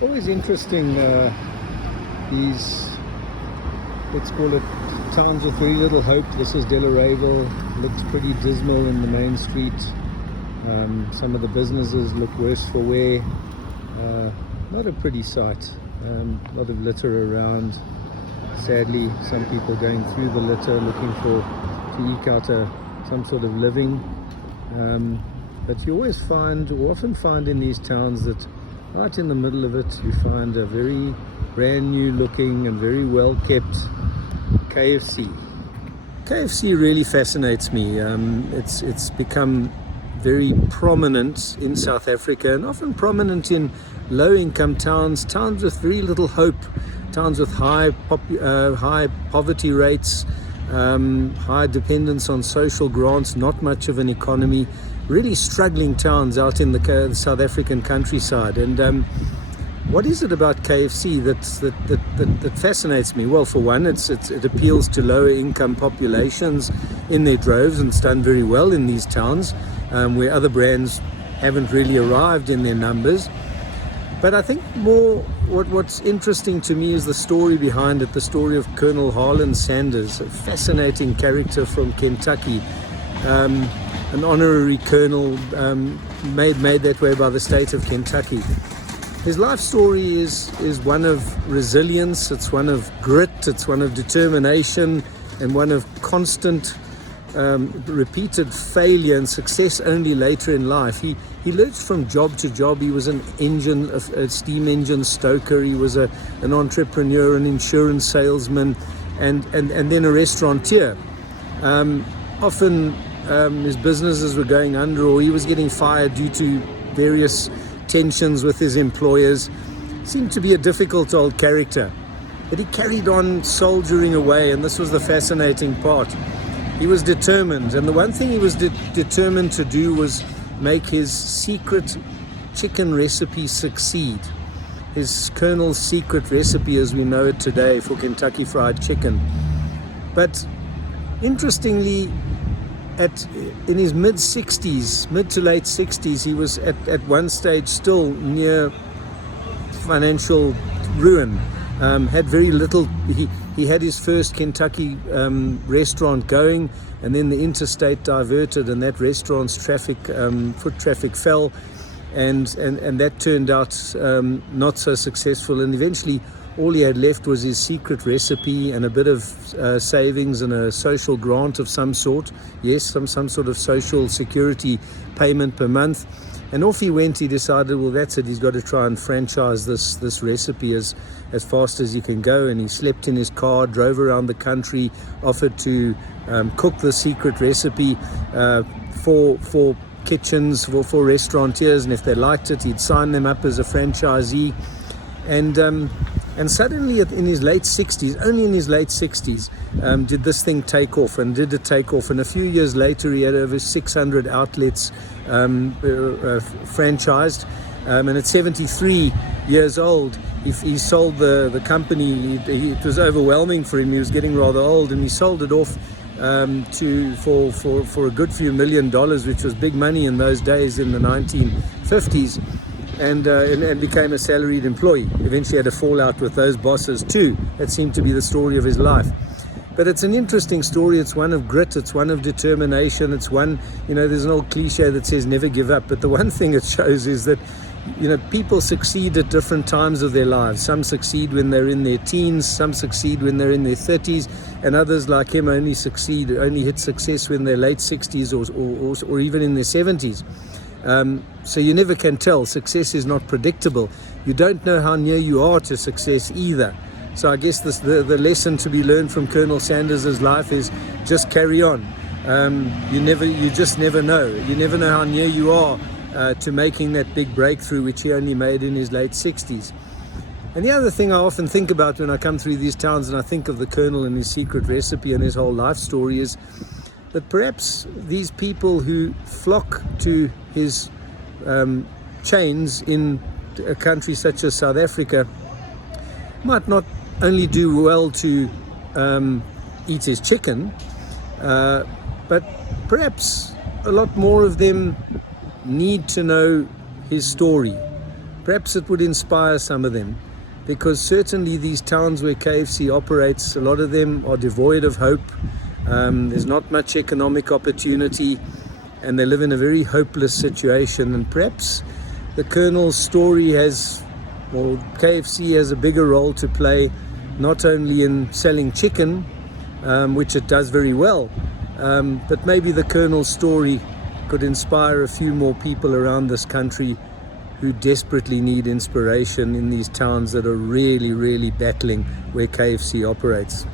Always interesting, these, let's call it, towns with very little hope. This is Delareval, looks pretty dismal in the main street. Some of the businesses look worse for wear. Not a pretty sight. A lot of litter around. Sadly, some people going through the litter looking to eke out some sort of living. But you always find, or often find in these towns, that right in the middle of it you find a very brand new looking and very well kept KFC. KFC really fascinates me. It's become very prominent in South Africa and often prominent in low-income towns with very little hope, towns with high poverty rates, high dependence on social grants, not much of an economy, really struggling towns out in the South African countryside. And what is it about KFC that fascinates me? Well, for one, it appeals to lower income populations in their droves, and it's done very well in these towns where other brands haven't really arrived in their numbers. But I think more what's interesting to me is the story behind it, the story of Colonel Harlan Sanders, a fascinating character from Kentucky, an honorary colonel, made that way by the state of Kentucky. His life story is one of resilience, it's one of grit, it's one of determination, and one of constant repeated failure and success only later in life. He lurched from job to job. He was a steam engine stoker. He was an entrepreneur, an insurance salesman, and then a restaurateur. Often his businesses were going under, or he was getting fired due to various tensions with his employers. Seemed to be a difficult old character, but he carried on soldiering away, and this was the fascinating part. He was determined, and the one thing he was determined to do was make his secret chicken recipe succeed. His Colonel's secret recipe as we know it today for Kentucky Fried Chicken. But interestingly, in his mid to late 60s, he was at one stage still near financial ruin. Had very little. He had his first Kentucky restaurant going, and then the interstate diverted, and that restaurant's foot traffic fell, and that turned out not so successful. And eventually, all he had left was his secret recipe and a bit of savings and a social grant of some sort. Yes, some sort of social security payment per month. And off he went. He decided, well, that's it. He's got to try and franchise this recipe as fast as he can go. And he slept in his car, drove around the country, offered to cook the secret recipe for kitchens, for restaurateurs. And if they liked it, he'd sign them up as a franchisee. And suddenly, in his late 60s, only in his late 60s, did this thing take off, and did it take off. And a few years later, he had over 600 outlets franchised. And at 73 years old, he sold the company. It was overwhelming for him. He was getting rather old, and he sold it off for a good few $1 million, which was big money in those days in the 1950s. And became a salaried employee. Eventually had a fallout with those bosses too. That seemed to be the story of his life. But it's an interesting story. It's one of grit. It's one of determination. It's one, there's an old cliche that says never give up. But the one thing it shows is that, people succeed at different times of their lives. Some succeed when they're in their teens. Some succeed when they're in their 30s. And others like him only hit success when they're late 60s or even in their 70s. So you never can tell. Success is not predictable. You don't know how near you are to success either. So I guess the lesson to be learned from Colonel Sanders' life is just carry on. You just never know. You never know how near you are to making that big breakthrough, which he only made in his late 60s. And the other thing I often think about when I come through these towns and I think of the Colonel and his secret recipe and his whole life story is that perhaps these people who flock to his chains in a country such as South Africa might not only do well to eat his chicken, but perhaps a lot more of them need to know his story. perhaps it would inspire some of them, because certainly these towns where KFC operates, a lot of them are devoid of hope. There's not much economic opportunity, and they live in a very hopeless situation. And perhaps the Colonel's story has, or KFC has a bigger role to play, not only in selling chicken, which it does very well, but maybe the Colonel's story could inspire a few more people around this country who desperately need inspiration in these towns that are really, really battling where KFC operates.